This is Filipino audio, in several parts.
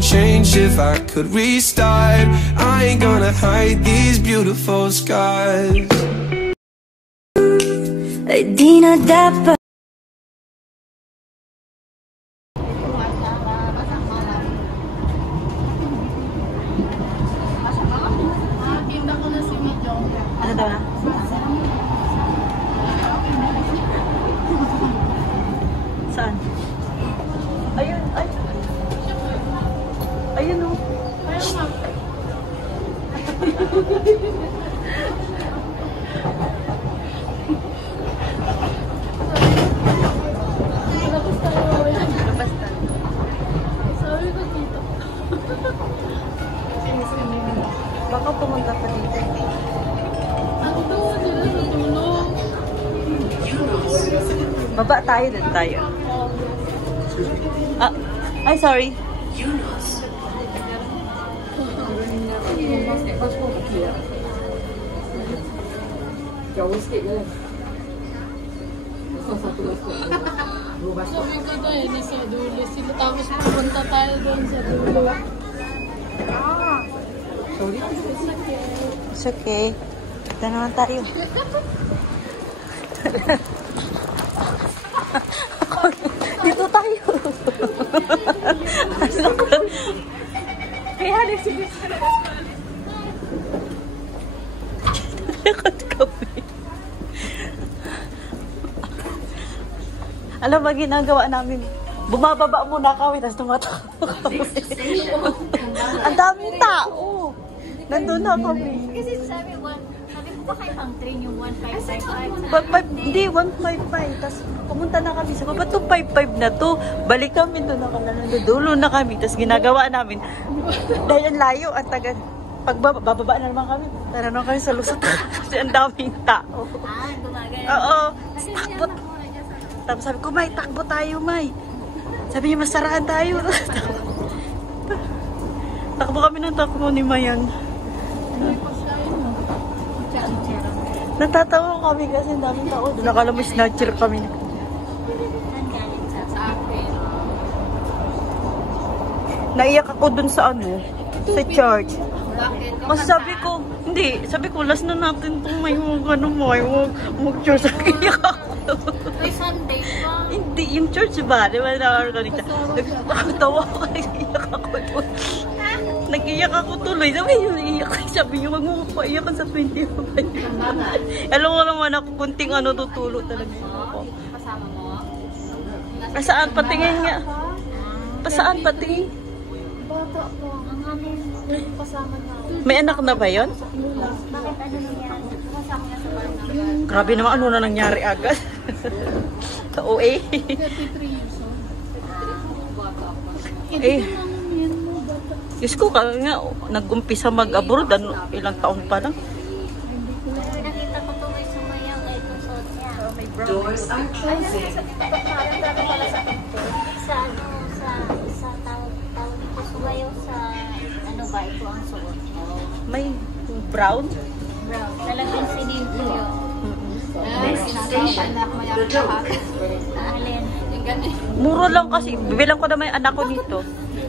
wouldn't change if I could restart. I ain't gonna hide these beautiful scars. Di na dapat. Ano daw na? Saan? Ayun, ay. Ayun o. Baka pumunta pa dito. Baba tayo din tayo. Ah, ay sorry. Sabi ko tayo ni sa dulo sila tapos pupunta tayo doon sa dulo. It's okay. Ito naman tayo. Dito tayo. Kaya nagsilis ka na. Lakad kami. Alam ba ginagawa namin? Bumababa muna kami, tapos tumatakbo kami. Ang daming tao. Nandun na kami. Kasi sabi ko ba kayo pang train yung 1555? Hindi, 155. Tapos pumunta na kami. Sabi, ba't itong 55 na to? Balik kami doon na kami. Dulo na kami. Tapos ginagawa namin. Dahil ang layo, ang tagal. Pag bababa na naman kami, tara naman kami sa lusot. Kasi ang daming tao. Gumagana. Oo. Takbo. Tapos sabi ko, May, takbo tayo, May. Sabi niya, masarahan tayo. Takbo kami ng takbo ni Mayang. Natatawa kami kasi ang daming tao. Doon nakala mo snatcher kami. Naiyak ako dun sa ano, sa church. Kasi sabi ko, hindi, sabi ko, last na natin itong may ano mo, mag-church. Naiyak ako. May Sunday pa. Hindi, yung church ba? Di ba na-organize? Nagtawa ako, nag-iyak ako doon. Nag-iyak ako tuloy. Sabi niyo, wag mo paiyakan sa 25. Alam mo naman ako, kunting ano, tutulo talaga ako. Kasama mo? Saan patingin nga? Saan patingin? Bata po. Ang aming kasama na. May anak na ba yun? Bakit ano nangyari? Kasama niya sa barangay. Grabe naman, ano na nangyari agad? Sa OA? 33 years old. Eh, Diyos ko, nga, nag-umpisa mag-abroad, ilang taon pa lang. Nakita ko to may sumayaw ay tusod niya. Doors are closing. Sa ano, sa tawag ko sumayaw sa ano ba ito ang suot mo? May brown? Brown. Talagang sinimple yun. Next station, the door. Alin? Muro lang kasi, bibilang ko naman yung anak ko nito.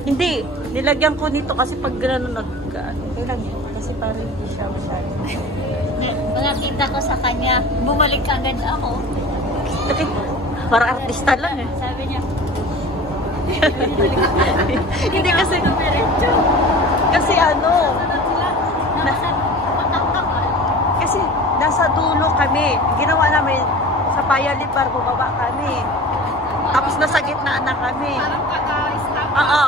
Hindi, nilagyan ko nito kasi pag gano'n okay lang yun. Kasi parang hindi siya masyado. Nakita ko sa kanya, bumalik agad ako. Okay, parang artista lang eh. Sabi niya, Hindi kasi, kasi ano, kasi nasa dulo kami. Ginawa namin sa Payalipar, bumaba kami. Tapos nasa gitna na kami. Oo,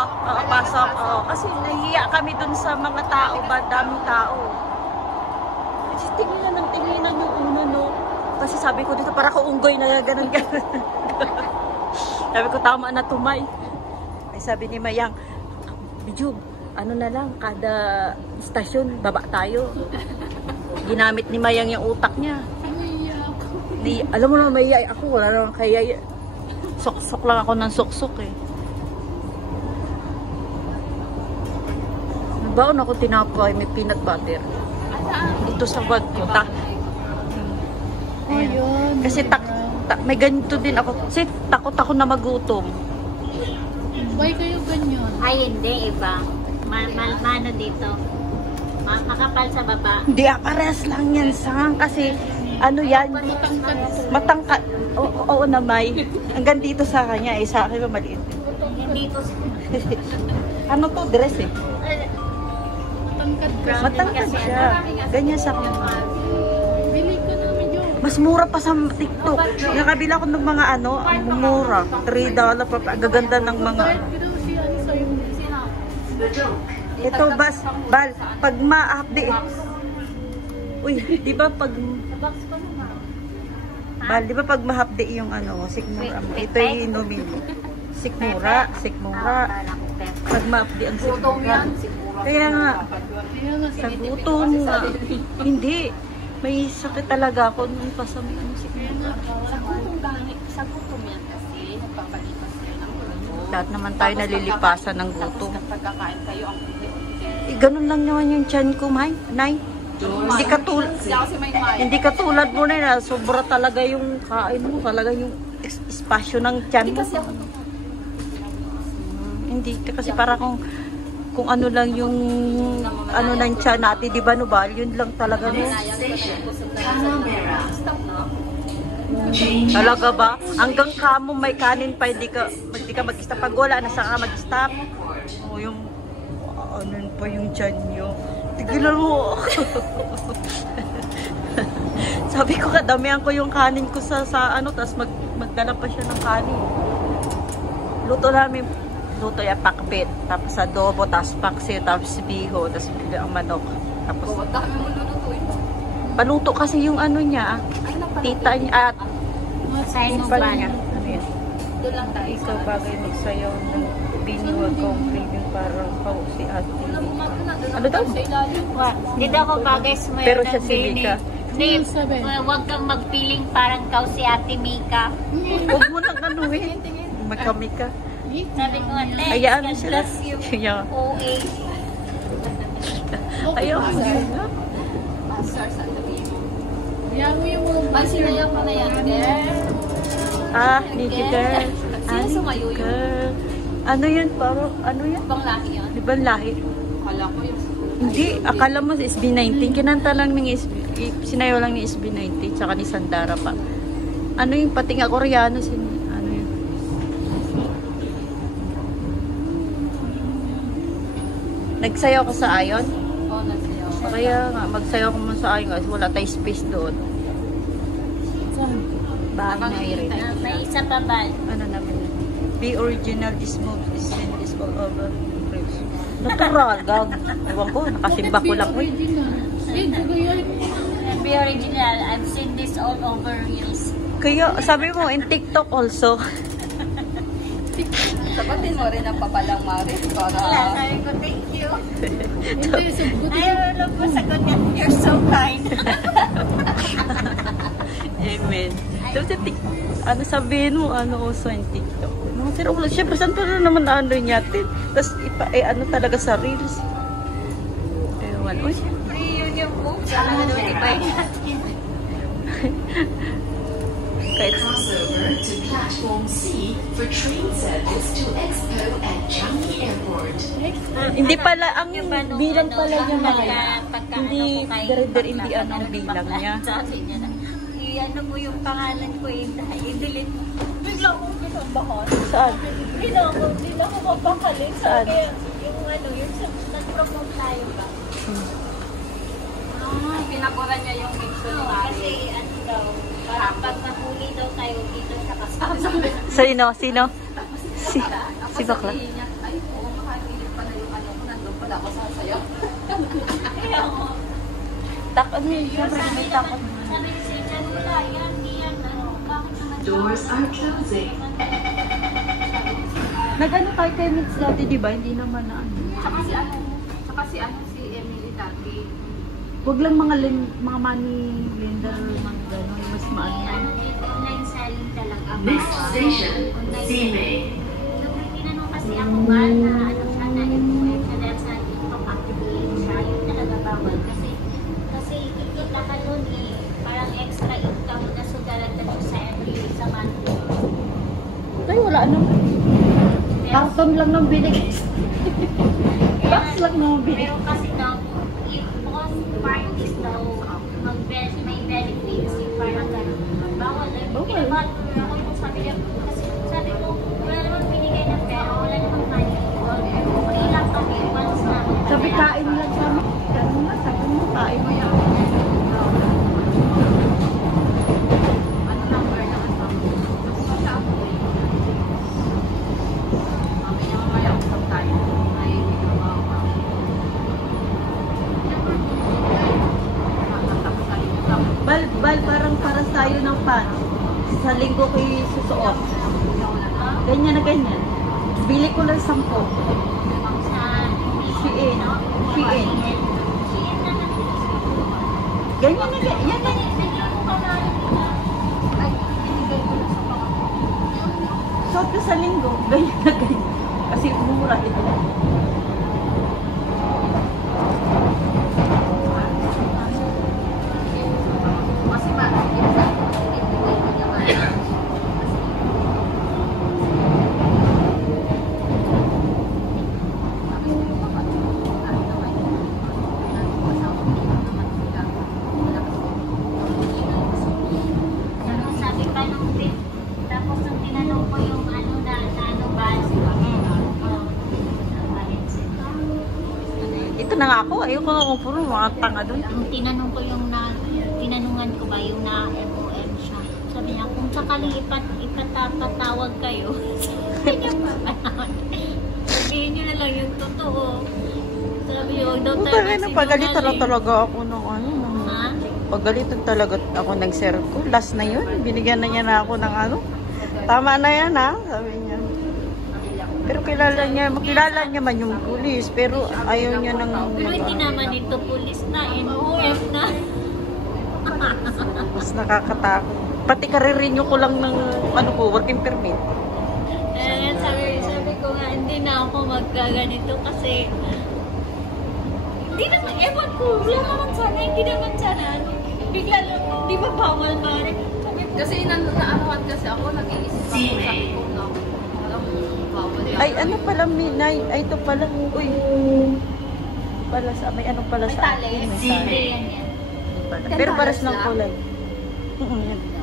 pasok. Oo. Kasi nahiya kami dun sa mga tao ba, daming tao. Kasi tinginan yung uno, no? Kasi sabi ko dito, para ko unggoy na ganun. Sabi ko, tama na tumay. Ay sabi ni Mayang, Bijub, ano na lang, kada istasyon, baba tayo. Ginamit ni Mayang yung utak niya. Alam mo naman, mahiya ako, wala naman kaya. Sok-sok lang ako ng sok-sok eh. Baon ako tinapay, may peanut butter. Ito sa bag ko. Kasi may ganito din ako. Kasi takot ako na magutom. Why kayo ganyan? Ay, hindi, iba. Mano dito. Makapal sa baba. Hindi, parehas lang yan, Sang. Kasi, ano yan? Matangkad. Matangkad. Oo na, May. Hanggang dito sa kanya, eh. Sa akin ba maliit? Hindi ko. Ano to? Dress, eh. Matangkad ka. Matangkad siya. Ganyan sa akin. Bili ka na medyo. Mas mura pa sa TikTok. Nakabila ko ng mga ano, ang mura. $3 pa. Gaganda ng mga... Pero si ano sa'yo. Ito, Bal, pag ma-update. Uy, di ba pag... Bal, di ba pag ma-update yung ano, sikmura mo? Ito yung inumin mo. Sikmura. Pag ma-update ang sikmura. Kaya nga, Kaya nga sa gutom nga. Hindi. May sakit talaga ako nung pasami ang sikmura. Sa gutom yan kasi nagpapalipas kayo ng gutom. Lahat naman tayo nalilipasan ng gutom. Kapag kakain kayo ang Ganun lang naman yung tiyan ko, Nay. Hindi katulad mo na sobra talaga yung kain mo, talaga yung espasyo ng tiyan mo. Hindi kasi para kung ano lang yung ano ng tiyan natin, di ba, Nubal? Yun lang talaga, no? Talaga ba? Hanggang kamo may kanin pa, hindi ka mag-stop. Pag wala, nasa ka mag-stop. O yung ano pa yung tiyan nyo. Tigilan mo. Sabi ko, kadamihan ko yung kanin ko sa ano, tapos magdala pa siya ng kanin. Luto yung pakbet, tapos adobo, tapos paksiw, tapos biho, tapos ang manok. Tapos, paluto kasi yung ano niya, tita niya, at Sa'yo pa ba? niya. Ano yan? Doon lang tayo. Ikaw bagay magsayaw ng binuwag kong craving parang si ate. Ano daw? Dito ako bagay sumayo Pero ng siya si Benny. Mika. Hindi, huwag kang magpiling parang kau si Ate Mika. Huwag mo nang ano eh. Magkami ka. Sabi ko, Hayaan mo God sila. bless you. Kaya, OA. ayaw. Yan mo yung mga... Ay, sinayaw mo na yan, girl. Need you girl. Sino sumayo yun? Girl. Ano yun? Parang, ano yan? Ibang lahi yun. Di ba lahi? Kala ko yung... Hindi, akala mo si SB19. Kinanta lang ng sinayaw lang ni SB19 tsaka ni Sandara pa. Ano yung pati nga Koreano ano yun? Nagsayaw ka sa Ayon? Oo, nagsayaw. Kaya nga, magsayaw ka mo sa Ayon kasi wala tayong space doon. Bahay na Irene. May isa pa ba? Ano naman? Be original, this move is send this all over. Natural, gag. Ewan ko, nakasimba ko lang. Uy. Be original. I've seen this all over reels. Kaya, sabi mo, in TikTok also. Sabatin mo rin ang papalang Mari para Sabi ko, thank you. Hindi, sagot. Ay, wala po sagot niya. You're so kind. Amen. Tapos ano sabihin mo, ano also in TikTok. No, pero syempre, saan pa naman ano natin? Tapos, ano talaga sa Reels. Ewan. Uy, Free yun yung book. Sana na naman iba natin. kahit Crossover to Platform C for train service to Expo at Changi Airport. hindi pala, ang Paano, bilang ano, pala niya pagka hindi, ano, kumain der ng hindi bakla, ano ang ng bilang bakla. niya. Sabi niya na, i-ano mo yung pangalan ko, i-delete mo. Bigla akong kinabakot. Saan? Bigla ako mapakalit. Saan? Kaya yung ano, yung sa nag-promote tayo ba? pinakura niya yung mention ni Mari. Kasi ano daw, parang pag nahuli daw tayo dito sa kasama. Sino? Si Bakla. Sabihin niya, ay, oo, makakilig pa na yung ano ko, nandun pala ako sasayaw. Kaya ako, Takot niya. Siyempre, may takot. sabi ni si Jan, wala yan, di yan, ano, bakit naman Doors are closing. Nag-ano tayo kay Mix dati, di ba? Hindi naman na ano. Tsaka si Emily dati. Huwag lang mga money lender, mga gano'n. Mas maano. online selling talaga. Next station, Simei. Nung tinanong kasi ako ba na ano siya na influencer dahil sa TikTok activate siya, yun talaga bawal. Kasi kikita ka nun eh, parang extra income na sudaran ka sa every sa month. Ay, wala naman. Karton lang ng binig. Box lang ng binig. Pero kasi daw, if most parties daw, may benefit kasi parang gano'n. Bawal. Pinabal ko na ako yung sabi niya. Kasi sabi ko, wala namang binigay ng pera, wala namang money. Free lang kami, once na. Sabi kain lang kami. Ganun na, sabi mo kain mo yan. Ano number na ito? Gusto siya ako eh. Mamaya usap tayo. Ay, hindi ko makakapag. Bal, parang para tayo ng pan. Sa linggo ko susuot. Ganyan na ganyan. Bili ko lang 10. Sa Shein. Shein. Shein na natin. Ganyan na ganyan. Yan na. Suot ko sa linggo. Ganyan na ganyan. Kasi mumura ito. Kasi ba, ibigay ko naman. Sabi pa nung bit, tapos nung tinanong ko yung ano na ano ba, Ito na nga ako. Ayoko na kung puro mga tanga doon. Yung tinanong ko tinanungan ko ba yung na MOM siya. Sabi niya, kung sakaling ipatawag kayo, sabi niya pa, sabihin niyo na lang yung totoo. Sabi niya, huwag daw tayo magsinungaling. Pagalitan na talaga ako ng ano. Ha? Pagalitan talaga ako ng circle. Last na yun. Binigyan na niya na ako ng ano. Tama na yan ha. Sabi niya. Pero makilala niya man yung pulis. Pero ayaw niya ng... Pero hindi naman ito pulis na, MOM na. Mas nakakatakot. Pati karirinyo ko lang ng ano ko, working permit. Sabi ko nga, hindi na ako magkaganito kasi hindi naman, ewan ko, wala naman sana, hindi naman sana, bigla lang, di ba bawal ba rin? Kasi naanuhan kasi ako, nag-iisip ako, sabi ko na, alam mo, bawal yan. Ay, ano pala, Minay? Ay, ito pala. Uy. Pala sa, may ano pala sa akin. May Hindi tali. yan yan. Pero pares $10 ng lang? kulay.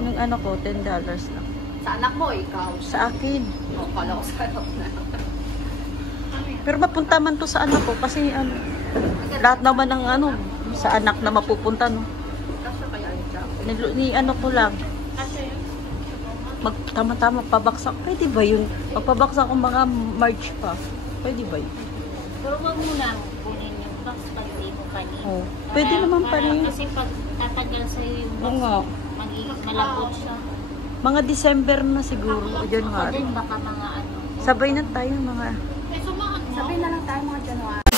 Yung ano ko, $10 lang. Sa anak mo, ikaw. Sa akin. O, kala ko sa anak na. Pero mapunta man to sa anak ko kasi ano, lahat naman ng ano, sa anak na mapupunta, no. Kasi kaya siya. Ni ano ko lang, tama-tama pabaksak. Pwede ba yun? Pagpabaksak ko mga March pa. Pwede ba yun? Pero wag muna kunin yung box pag di mo kanina. Oh, pwede naman pa rin. Kasi pag tatagal sa'yo yung box, Oo nga. malapot siya. Mga December na siguro, o Ako January. din baka mga ano. Sabay na tayo mga... Sabi na lang tayo mga January.